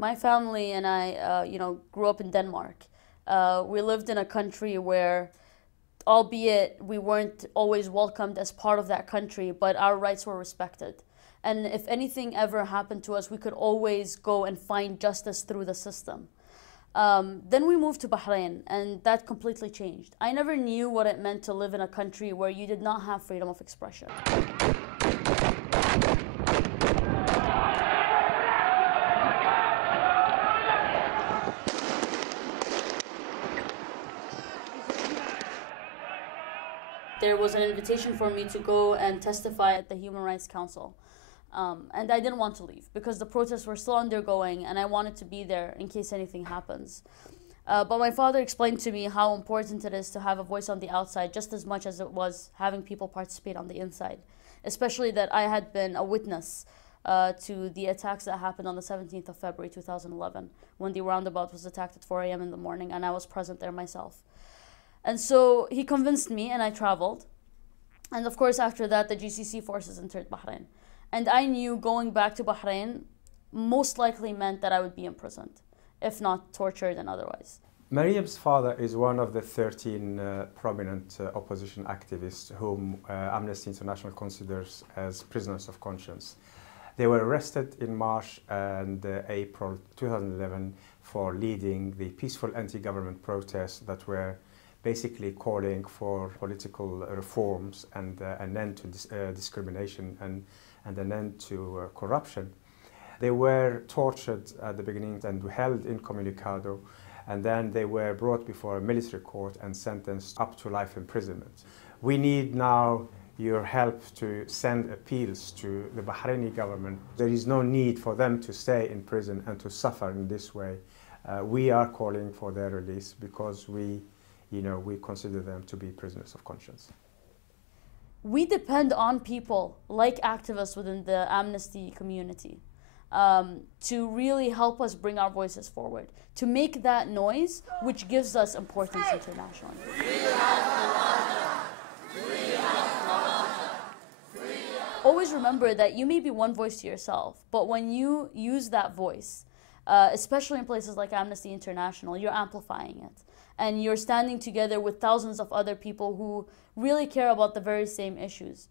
My family and I, grew up in Denmark. We lived in a country where, albeit we weren't always welcomed as part of that country, but our rights were respected. And if anything ever happened to us, we could always go and find justice through the system. Then we moved to Bahrain, and that completely changed. I never knew what it meant to live in a country where you did not have freedom of expression. There was an invitation for me to go and testify at the Human Rights Council. And I didn't want to leave because the protests were still undergoing and I wanted to be there in case anything happens. But my father explained to me how important it is to have a voice on the outside just as much as it was having people participate on the inside. Especially that I had been a witness to the attacks that happened on the 17th of February 2011 when the roundabout was attacked at 4 a.m. in the morning, and I was present there myself. And so he convinced me and I traveled. And of course after that the GCC forces entered Bahrain. And I knew going back to Bahrain most likely meant that I would be imprisoned, if not tortured and otherwise. Mariam's father is one of the 13 prominent opposition activists whom Amnesty International considers as prisoners of conscience. They were arrested in March and April 2011 for leading the peaceful anti-government protests that were basically calling for political reforms and an end to discrimination and an end to corruption. They were tortured at the beginning and held incommunicado, and then they were brought before a military court and sentenced up to life imprisonment. We need now your help to send appeals to the Bahraini government. There is no need for them to stay in prison and to suffer in this way. We are calling for their release because we consider them to be prisoners of conscience. We depend on people like activists within the Amnesty community to really help us bring our voices forward, to make that noise which gives us importance internationally. Always remember that you may be one voice to yourself, but when you use that voice, especially in places like Amnesty International, you're amplifying it. And you're standing together with thousands of other people who really care about the very same issues.